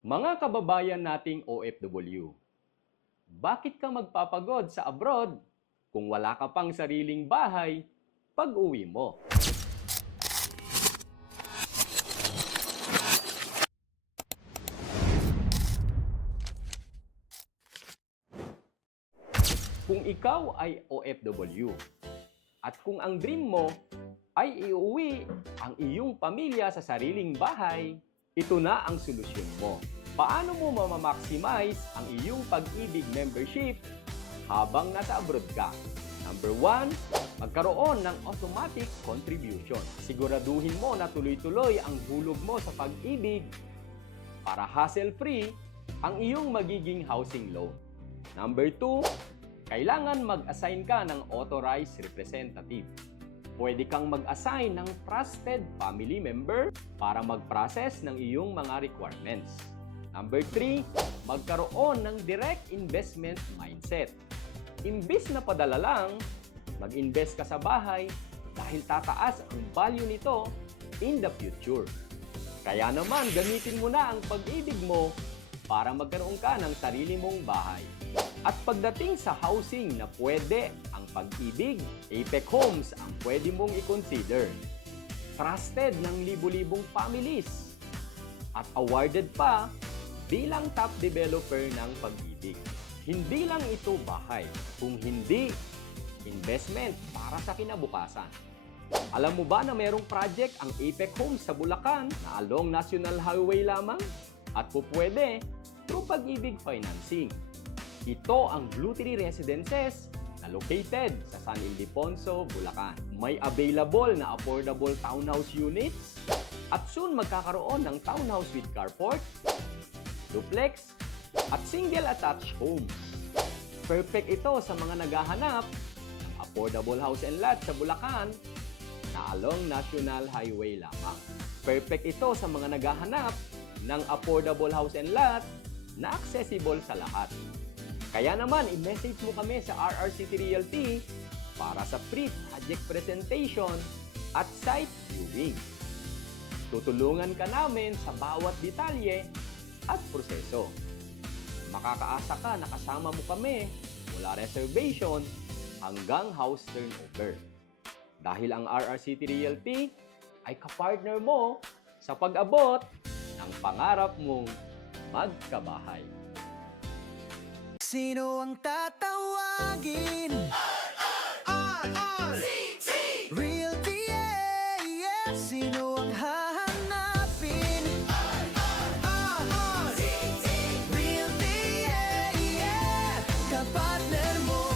Mga kababayan nating OFW, bakit ka magpapagod sa abroad kung wala ka pang sariling bahay pag-uwi mo? Kung ikaw ay OFW at kung ang dream mo ay iuwi ang iyong pamilya sa sariling bahay, ito na ang solusyon mo. Paano mo mamamaximize ang iyong pag-ibig membership habang nasa abroad ka? Number 1, magkaroon ng automatic contribution. Siguraduhin mo na tuloy-tuloy ang hulog mo sa pag-ibig para hassle-free ang iyong magiging housing loan. Number 2, kailangan mag-assign ka ng authorized representative. Pwede kang mag-assign ng trusted family member para mag-process ng iyong mga requirements. Number 3, magkaroon ng direct investment mindset. Imbis na padala lang, mag-invest ka sa bahay dahil tataas ang value nito in the future. Kaya naman, gamitin mo na ang pag-ibig mo para magkaroon ka ng sarili mong bahay. At pagdating sa housing na pwede ang pag-ibig, Apex Homes ang pwede mong i-consider. Trusted ng libu-libong families at awarded pa bilang top developer ng pag-ibig. Hindi lang ito bahay, kung hindi, investment para sa kinabukasan. Alam mo ba na mayroong project ang Apex Homes sa Bulacan na along National Highway lamang? At pupwede through Pag-ibig Financing. Ito ang Blue Tree Residences na located sa San Ildefonso, Bulacan. May available na affordable townhouse units at soon magkakaroon ng townhouse with carport, duplex, at single attached homes. Perfect ito sa mga naghahanap ng affordable house and lot sa Bulacan na along National Highway lamang. Perfect ito sa mga naghahanap ng affordable house and lot na accessible sa lahat. Kaya naman, i-message mo kami sa RRCT Realty para sa free project presentation at site viewing. Tutulungan ka namin sa bawat detalye at proseso. Makakaasa ka na kasama mo kami mula reservation hanggang house turnover. Dahil ang RRCT Realty ay kapartner mo sa pag-abot ng pangarap mong magkabahay. Sino ang tatawagin? RRCT Realty, yeah. Sino ang hahanapin? RRCT Realty, yeah. Kapartner mo